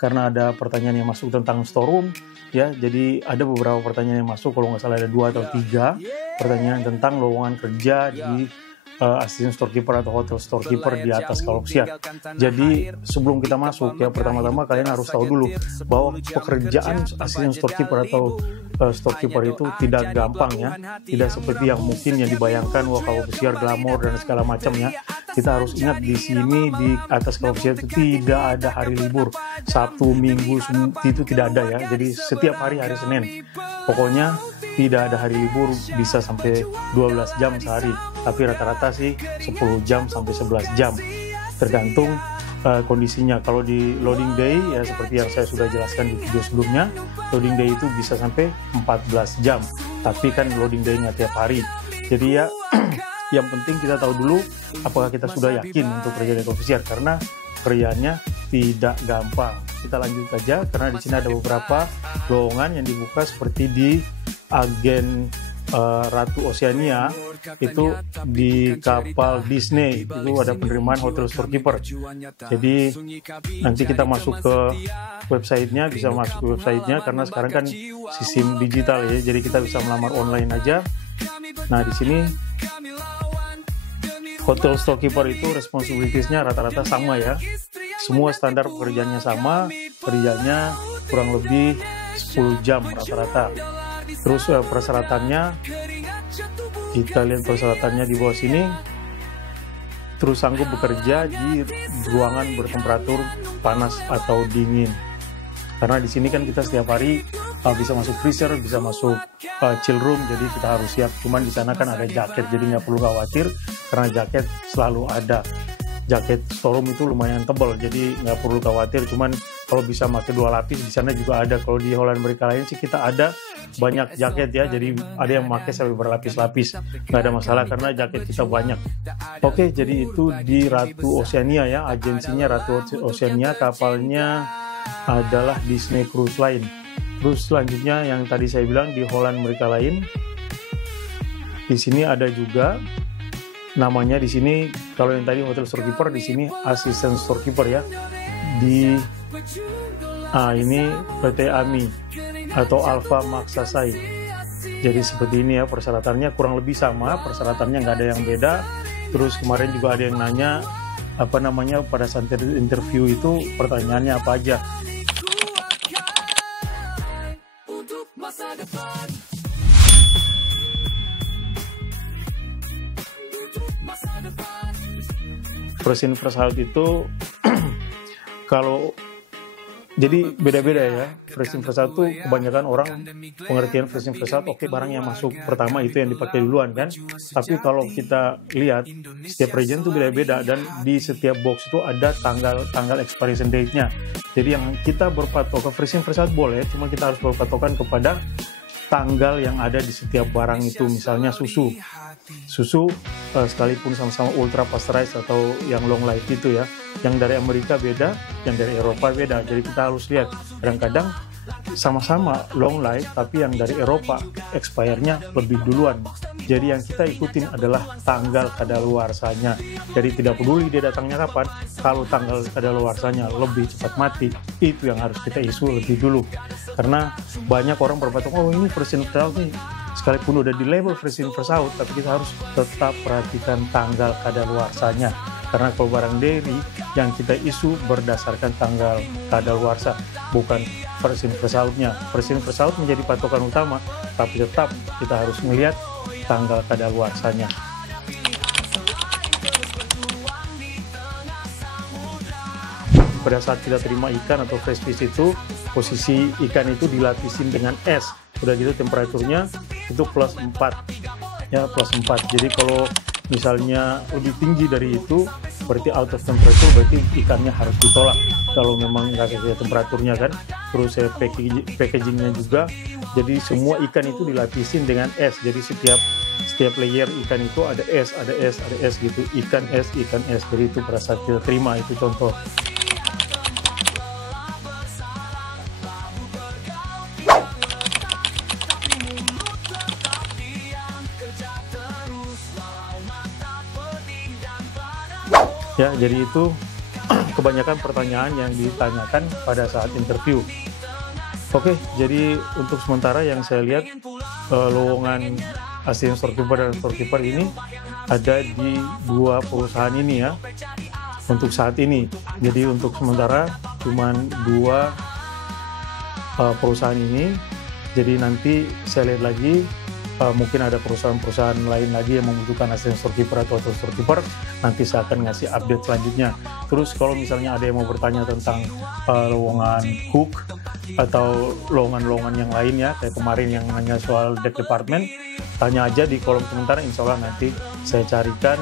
karena ada pertanyaan yang masuk tentang storeroom ya. Jadi ada beberapa pertanyaan yang masuk, kalau nggak salah ada 2 atau 3 pertanyaan tentang lowongan kerja di asisten storekeeper atau hotel storekeeper di atas Kalau Pesiar. Jadi sebelum kita masuk ya, pertama-tama kalian harus tahu dulu bahwa pekerjaan asisten storekeeper atau storekeeper itu tidak gampang ya, tidak seperti yang mungkin yang dibayangkan, wah Kalau Pesiar glamor dan segala macam ya. Kita harus ingat di sini di atas Kalau Pesiar itu tidak ada hari libur, Sabtu, Minggu itu tidak ada ya. Jadi setiap hari Senin. Pokoknya tidak ada hari libur, bisa sampai 12 jam sehari, tapi rata-rata sih 10 jam sampai 11 jam tergantung kondisinya. Kalau di loading day ya seperti yang saya sudah jelaskan di video sebelumnya, loading day itu bisa sampai 14 jam, tapi kan loading day-nya tiap hari. Jadi ya yang penting kita tahu dulu apakah kita sudah yakin untuk kerja di Kalau Pesiar, karena kerjaannya tidak gampang. Kita lanjut saja, karena di sini ada beberapa lowongan yang dibuka seperti di agen Ratu Oceania, itu di kapal Disney itu ada penerimaan hotel storekeeper. Jadi nanti kita masuk ke websitenya, bisa masuk ke websitenya karena sekarang kan sistem digital ya, jadi kita bisa melamar online aja. Nah di sini hotel storekeeper itu responsibilities-nya rata-rata sama ya, semua standar pekerjaannya sama, kerjanya kurang lebih 10 jam rata-rata. Terus persyaratannya, kita lihat persyaratannya di bawah sini. Terus sanggup bekerja di ruangan bertemperatur panas atau dingin. Karena di sini kan kita setiap hari bisa masuk freezer, bisa masuk chill room, jadi kita harus siap. Cuman di sana kan ada jaket, jadi nggak perlu khawatir karena jaket selalu ada. Jaket storeroom itu lumayan tebal, jadi nggak perlu khawatir. Cuman kalau bisa pakai 2 lapis, di sana juga ada. Kalau di Holland Amerika lain sih kita ada banyak jaket ya, jadi ada yang pakai sampai berlapis-lapis, nggak ada masalah karena jaket kita banyak. Oke, jadi itu di Ratu Oceania ya, agensinya Ratu Oceania, kapalnya adalah Disney Cruise Line. Terus selanjutnya yang tadi saya bilang di Holland Amerika lain, di sini ada juga namanya. Di sini kalau yang tadi hotel storekeeper, di sini assistant storekeeper ya, di ini PT AMI atau Alfa Maksasai. Jadi seperti ini ya persyaratannya, kurang lebih sama persyaratannya, nggak ada yang beda. Terus kemarin juga ada yang nanya apa namanya pada saat interview itu pertanyaannya apa aja. First in first out itu kalau jadi beda-beda ya. First in first out tuh kebanyakan orang pengertian first in first out, oke, barang yang masuk pertama itu yang dipakai duluan kan. Tapi kalau kita lihat setiap region tuh beda-beda, dan di setiap box itu ada tanggal expiration date-nya. Jadi yang kita berpatokan first in first out boleh, cuma kita harus berpatokan kepada tanggal yang ada di setiap barang itu. Misalnya susu sekalipun sama-sama ultra pasteurized atau yang long life itu ya, yang dari Amerika beda, yang dari Eropa beda. Jadi kita harus lihat, kadang-kadang sama-sama long life tapi yang dari Eropa expire-nya lebih duluan. Jadi yang kita ikutin adalah tanggal kadaluarsanya. Jadi tidak peduli dia datangnya kapan, kalau tanggal kadaluarsanya lebih cepat mati, itu yang harus kita isu lebih dulu. Karena banyak orang berpatok, oh ini first in first out nih, sekalipun udah di label first in first out, tapi kita harus tetap perhatikan tanggal kadaluarsanya. Karena kalau barang dairy yang kita isu berdasarkan tanggal kadaluarsa, bukan first in first out-nya. First in first out menjadi patokan utama, tapi tetap kita harus melihat tanggal kadaluarsanya. Pada saat kita terima ikan atau fresh fish itu, posisi ikan itu dilapisin dengan es. Udah gitu temperaturnya itu plus 4 ya, plus 4. Jadi kalau misalnya lebih tinggi dari itu berarti out of temperature, berarti ikannya harus ditolak kalau memang nggak sesuai temperaturnya kan. Terus packagingnya juga, jadi semua ikan itu dilapisin dengan es. Jadi setiap layer ikan itu ada es gitu, ikan es. Jadi itu pada saat kita terima, itu contoh. Ya, jadi itu kebanyakan pertanyaan yang ditanyakan pada saat interview. Oke, jadi untuk sementara yang saya lihat lowongan asisten storekeeper dan storekeeper ini ada di 2 perusahaan ini ya untuk saat ini. Jadi untuk sementara cuman 2 perusahaan ini. Jadi nanti saya lihat lagi mungkin ada perusahaan-perusahaan lain lagi yang membutuhkan asisten storekeeper atau hotel storekeeper. Nanti saya akan ngasih update selanjutnya. Terus kalau misalnya ada yang mau bertanya tentang lowongan cook atau lowongan-lowongan yang lainnya, kayak kemarin yang nanya soal deck department, tanya aja di kolom komentar, insya Allah nanti saya carikan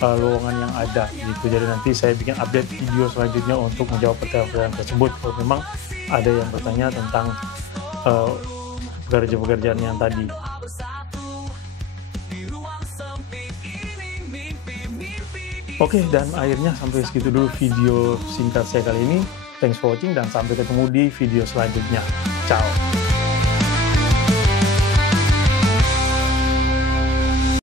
lowongan yang ada gitu. Jadi nanti saya bikin update video selanjutnya untuk menjawab pertanyaan tersebut kalau memang ada yang bertanya tentang pekerjaan-pekerjaan yang tadi. Oke, dan akhirnya sampai segitu dulu video singkat saya kali ini. Thanks for watching dan sampai ketemu di video selanjutnya. Ciao.